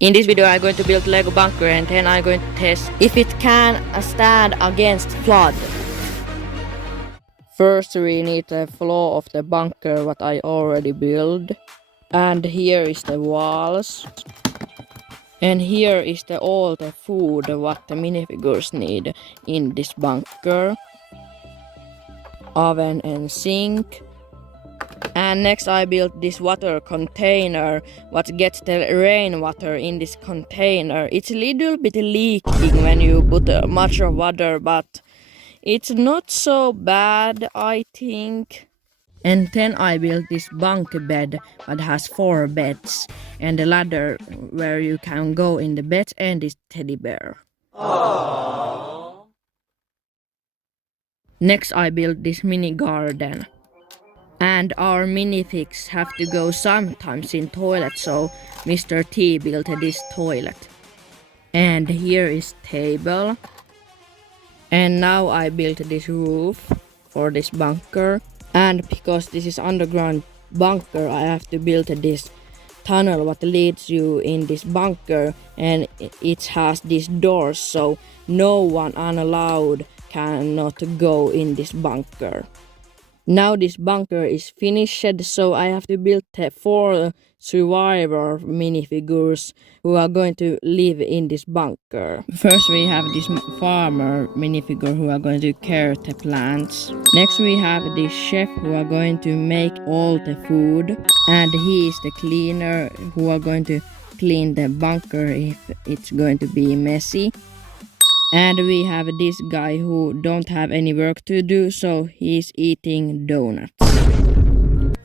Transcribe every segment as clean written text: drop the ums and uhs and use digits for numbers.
In this video I'm going to build Lego bunker and then I'm going to test if it can stand against flood. First we need the floor of the bunker what I already built. And here is the walls. And here is all the food what the minifigures need in this bunker. Oven and sink. And next I built this water container what gets the rainwater in this container. It's a little bit leaking when you put much of water, but it's not so bad, I think. And then I built this bunk bed that has 4 beds and a ladder where you can go in the bed and this teddy bear. Aww. Next I built this mini garden. And our minifigs have to go sometimes in toilet, so Mr. T built this toilet. And here is table. And now I built this roof for this bunker. And because this is underground bunker, I have to build this tunnel what leads you in this bunker, and it has these doors so no one unallowed cannot go in this bunker. Now this bunker is finished, so I have to build 4 survivor minifigures who are going to live in this bunker. First we have this farmer minifigure who are going to care the plants. Next we have this chef who are going to make all the food. And he is the cleaner who are going to clean the bunker if it's going to be messy. And we have this guy who don't have any work to do, so he's eating donuts.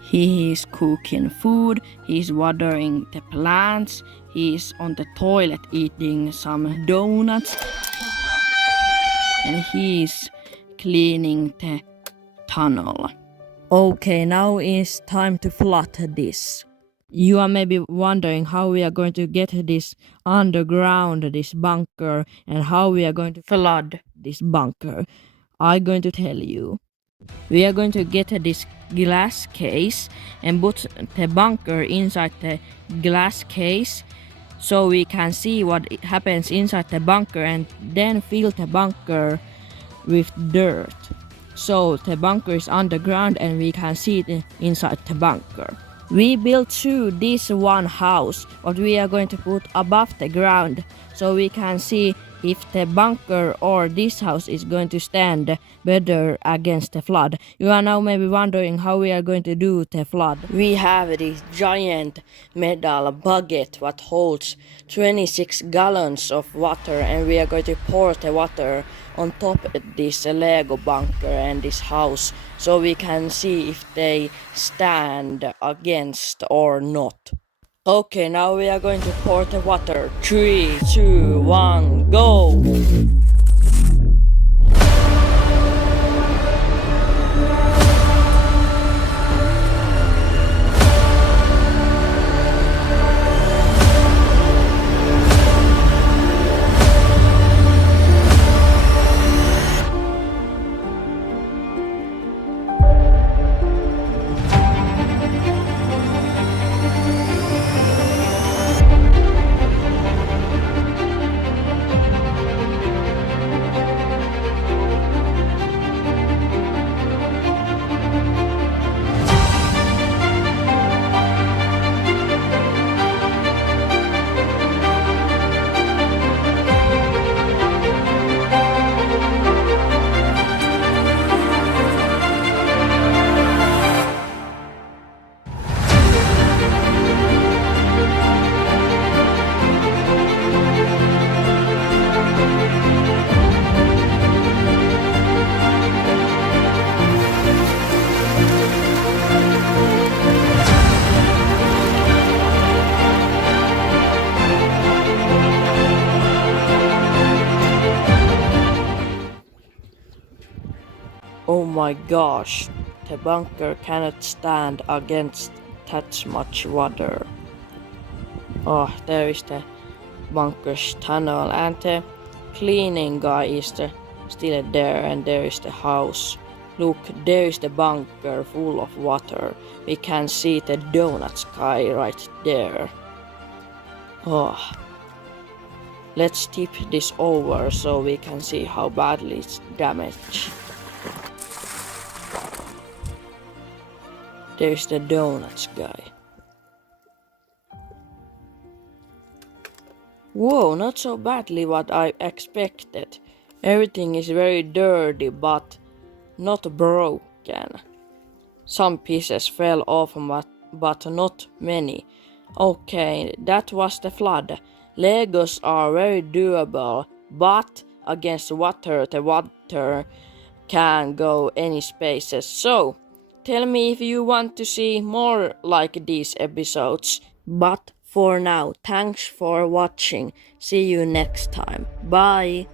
He is cooking food, he's watering the plants, he's on the toilet eating some donuts, and he's cleaning the tunnel. Okay, now it's time to flood this. You are maybe wondering how we are going to get this underground, this bunker, and how we are going to flood this bunker. I'm going to tell you. We are going to get this glass case and put the bunker inside the glass case so we can see what happens inside the bunker, and then fill the bunker with dirt. So the bunker is underground and we can see it inside the bunker. We built this one house, what we are going to put above the ground, so we can see if the bunker or this house is going to stand better against the flood. You are now maybe wondering how we are going to do the flood. We have this giant metal bucket what holds 26 gallons of water, and we are going to pour the water on top of this Lego bunker and this house, so we can see if they stand against or not. Okay, now we are going to pour the water. 3, 2, 1, go! Oh my gosh, the bunker cannot stand against that much water. Oh, there is the bunker's tunnel, and the cleaning guy is still there, and there is the house. Look, there is the bunker full of water. We can see the donut sky right there. Oh, Let's tip this over so we can see how badly it's damaged. There's the donuts guy. Whoa, not so badly what I expected. Everything is very dirty but not broken. Some pieces fell off but not many. Okay, that was the flood. Legos are very doable, but against water the water can go any spaces. So, tell me if you want to see more like these episodes. But for now, thanks for watching. See you next time. Bye!